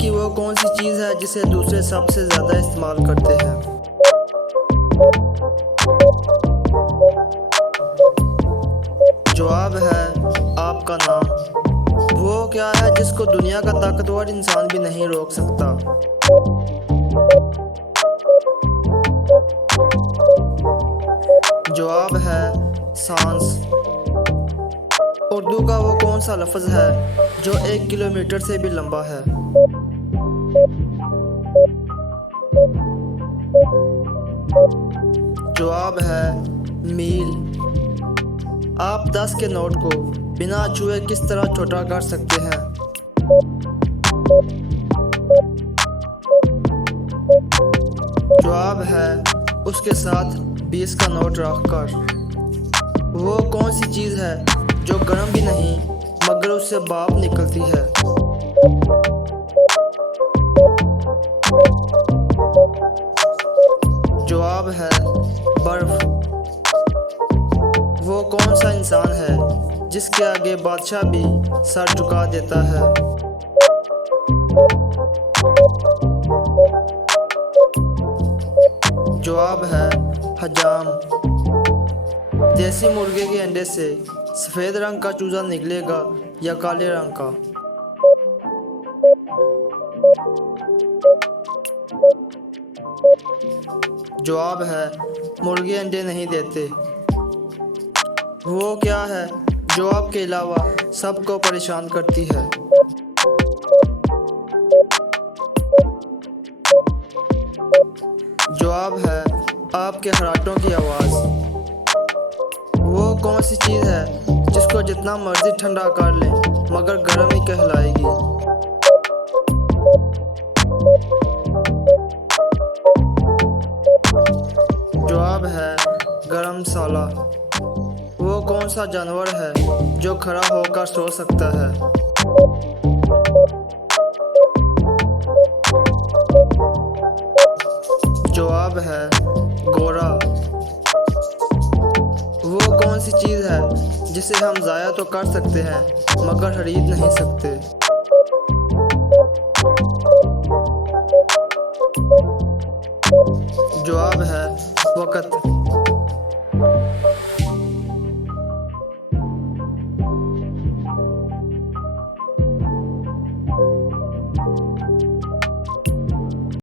कि वो कौन सी चीज़ है जिसे दूसरे सबसे ज़्यादा इस्तेमाल करते हैं। जवाब है आपका नाम। वो क्या है जिसको दुनिया का ताकतवर इंसान भी नहीं रोक सकता। जवाब है सांस। उर्दू का वो कौन सा लफ्ज़ है जो 1 किलोमीटर से भी लंबा है। जवाब है मील। आप 10 के नोट को बिना छुए किस तरह छोटा कर सकते हैं। जवाब है उसके साथ 20 का नोट रखकर। वो कौन सी चीज़ है जो गर्म भी नहीं मगर उससे भाप निकलती है। जवाब है बर्फ। वो कौन सा इंसान है जिसके आगे बादशाह भी सर झुका देता है। जवाब है हजाम। देसी मुर्गे के अंडे से सफ़ेद रंग का चूजा निकलेगा या काले रंग का। जवाब है मुर्गे अंडे नहीं देते। वो क्या है जो आपके अलावा सबको परेशान करती है। जवाब है आपके खर्राटों की आवाज़। वो कौन सी चीज़ है जिसको जितना मर्जी ठंडा कर लें मगर गर्म ही कहलाएगी। जवाब है गरम मसाला। वो कौन सा जानवर है जो खड़ा होकर सो सकता है। जवाब है गोरा। वो कौन सी चीज़ है जिसे हम ज़ाया तो कर सकते हैं मगर खरीद नहीं सकते। जवाब है वक़्त।